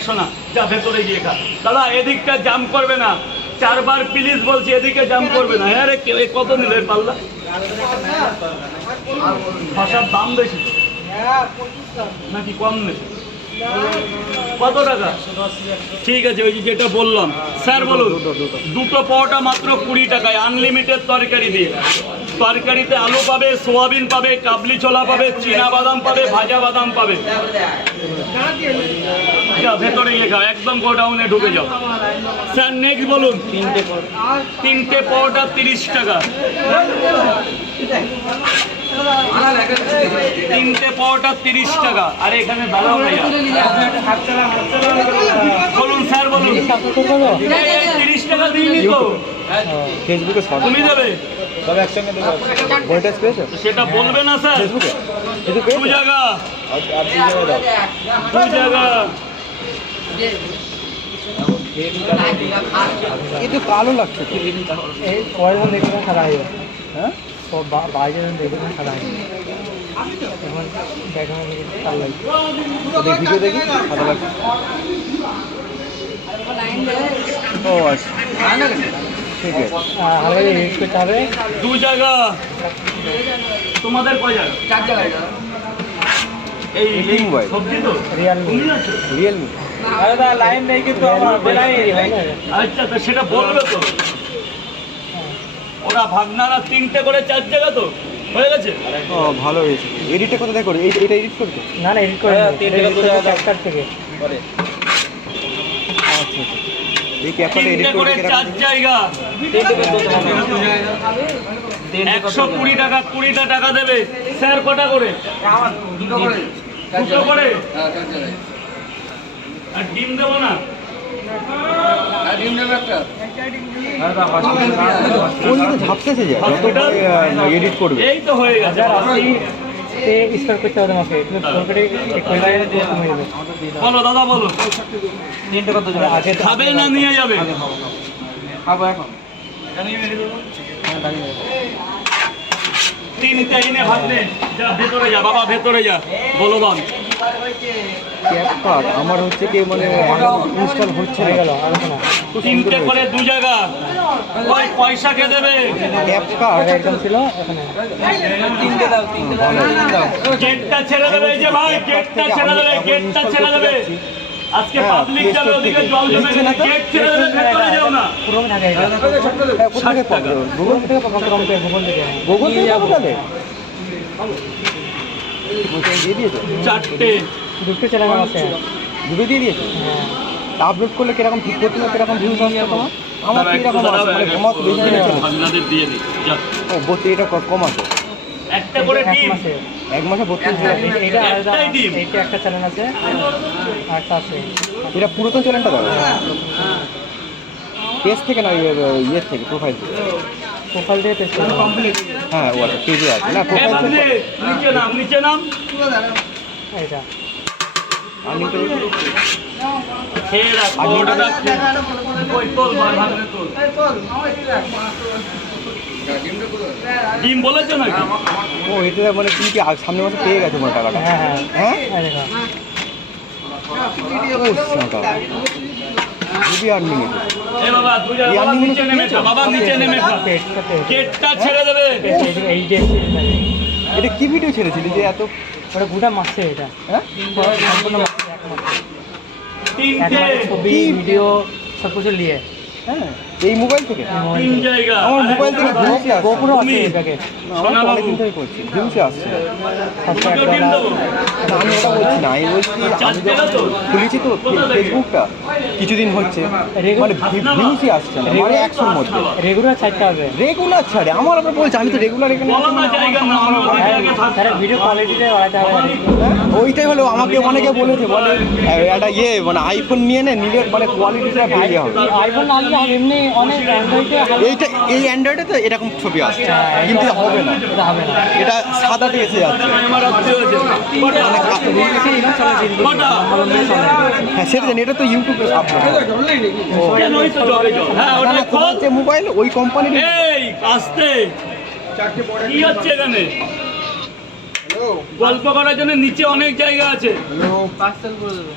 শোনা যা ভেতরে গিয়ে খা। দাদা এদিকটা জাম করবে না, চারবার প্লিজ বলছি, এদিকে জাম করবে না। হ্যাঁ রে, কত নিলে পাল্লা? শশার দাম বেশি নাকি কম নেবে? কত টাকা? ঠিক আছে, ওই যেটা বললাম। স্যার বলুন। দুটো পাওয়াটা মাত্র 20 টাকায়, আনলিমিটেড তরকারি দিয়ে। তরকারিতে আলু পাবে, সোয়াবিন পাবে, কাবলি ছোলা পাবে, চীনা বাদাম পাবে, ভাজা বাদাম পাবে। ভেতরে গিয়ে খাও, একদম গোডাউনে ঢুকে যাও। স্যার নেক্সট বলুন। তিনটে পাওয়াটা 30 টাকা। তিনটে পাওয়াটা 30 টাকা। আরে এখানে দাঁড়াও ভাইয়া, বলুন স্যার বলুন। 30 টাকা দিইনি তো, তুমি দেবে সেটা বলবে না স্যার। দু জায়গা কিন্তু কালো লাগছে, দেখবে সাদা হয়ে যাবে। হ্যাঁ, বাইরে দেখবে সাদা হয়ে যাবে। এখন দেখা কালো লাগছে, ভিডিও দেখি সাদা লাগছে। ও আচ্ছা, ঠিক আছে, হালকা এডিট করতে হবে। দু জায়গা। তোমাদের কয় জায়গা? 4 জায়গায়। এই মোবাইল সবজি তো রিয়েলমি। আরে দা লাইন নেই কিন্তু আমার বেলাই হয় না। আচ্ছা, তো সেটা বলবে তো। ওরা ভাগনারা 3টে করে 4 জায়গা তো হয়ে গেছে। ও ভালো হয়েছে। এডিটটা কোথা থেকে করে? এটা এডিট করতে? না না, এডিট করে 3 টাকা 2 জায়গা ক্যাপকাট থেকে করে। আচ্ছা, এই ক্যাপকাট এডিট করে 4 জায়গা 120 টাকা। 20টা টাকা দেবে স্যার। কটা করে? আমার দুটো করে। দুটো করে? আর ডিম দেবো না? ডিম দেবো একটা। ঝাপসেছে যায় এডিট করবে। এই তো হয়ে গেছে। স্টার করতে হবে আমাকে। বলো দাদা বলো। 3 টাকা তো আগে খাবে না নিয়ে যাবে? খাবো এখন। 3টা এনে ভাত নে। যা ভেতরে যা বাবা, ভেতরে যা। বলো বান। ক্যাপকাট আমার হচ্ছে কি মানে ইনস্টল হচ্ছে না। গেল আলোচনা 3টে করে 2 জায়গা। ওই পয়সা কে দেবে? ক্যাপকাট একদম ছিল এখানে। 3টে দাও, 3টে দাও। গেটটা ছেড়ে দেবে। এই যে ভাই, গেটটা ছেড়ে দেবে, গেটটা ছেড়ে দেবে। আজকে পাবলিক যাবে, ওদিকে জল জমে গেছে। গেট ছেড়ে দেবে, ভেতরে যাও না। পুরো থাকে এটা। কোথা থেকে পাবো? গুগল থেকে পাবো। গুগল থেকে যাবো তাহলে। দিয়ে দিয়েছো 4টে। দুটো চ্যানেল আছে, দুটো দিয়ে দিয়েছো। হ্যাঁ, আপলোড করলে কিরকম ঠিক করতে হবে, কিরকম ভিউজ আসবে তোমার? আমার কিরকম মানে কমাতে বেশি দিয়েছে আপনাদের দিয়ে দিই। যা ও 32 এটা কম আছে। একটা করে ডিম এক মাসে 32। এটা একটাই ডিম। এটা একটা চ্যানেল আছে, আরেকটা আছে। এটা পুরাতন চ্যানেলটা দাও। পেজ থেকে না ইয়ে থেকে, প্রোফাইল থেকে। প্রোফাইল দিয়ে পেজ কমপ্লিট। হ্যাঁ, ও আছে, পেজে আছে না। প্রোফাইল থেকে নিচে নাম, নিচে নাম। এটা আমি তো খেয়ে রাখ। ওটা রাখ। ওই তোল, মার ভাগনে তোল। ডিম বলেছো নাকি? ও এটা মানে তুমি কি সামনে মাসে পেয়ে গেছো মানে টাকাটা? হ্যাঁ হ্যাঁ হ্যাঁ, দেখা ও টাকা যদি আনলিমিটেড। এ বাবা, 2 জায়গা নিচে নেমে খা বাবা, নিচে নেমে খা। গেটটা ছেড়ে দেবে। এই যে এটা কি ভিডিও ছেড়েছিলি যে এত? ওটা গোটা মাসে এটা। হ্যাঁ, সম্পূর্ণ মাসে, এক মাস। 3টে ছবি ভিডিও সব কিছু নিয়ে। হ্যাঁ, এই মোবাইল থেকে 3 জায়গা। আমার মোবাইল থেকে ভিউজ আসছে। গোপুরো আছে এটাকে। সোনা বাবু অনেকদিন ধরে করছি, ভিউজ আসছে। দুটো ডিম দেবো। না, আমি ওটা বলছি না, আমি বলছি আমি যখন খুলেছি তো ফেসবুকটা কিছুদিন হচ্ছে, মানে ভিউজই আসছে না, মানে 100-র মধ্যে। রেগুলার ছাড়তে হবে। রেগুলার ছাড়ে আমার আবার বলছে, আমি তো রেগুলার এখানে বলো না জায়গা না, তারা ভিডিও কোয়ালিটিটা বাড়াতে হবে। ওইটাই হলো, আমাকে অনেকে বলেছে, বলে একটা মানে আইফোন নিয়ে নিলে মানে কোয়ালিটিটা বেরিয়ে হবে। আইফোন না নিলে এমনি অনেক অ্যান্ড্রয়েডে এইটা, এই অ্যান্ড্রয়েডে তো এরকম ছবি আসছে, কিন্তু হবে না, এটা হবে না। এটা সাদাতে এসে যাচ্ছে। আমার রাত্রি হয়েছে। হ্যাঁ, সেটা জানি, এটা তো ইউটিউবে আপলোড। কেন হইতো জলে জল? হ্যাঁ, ওটা খোঁজ। যে মোবাইল ওই কোম্পানির। এই আসতে কি হচ্ছে এখানে? গল্প করার জন্য নিচে অনেক জায়গা আছে। পার্সেল করে দেবে।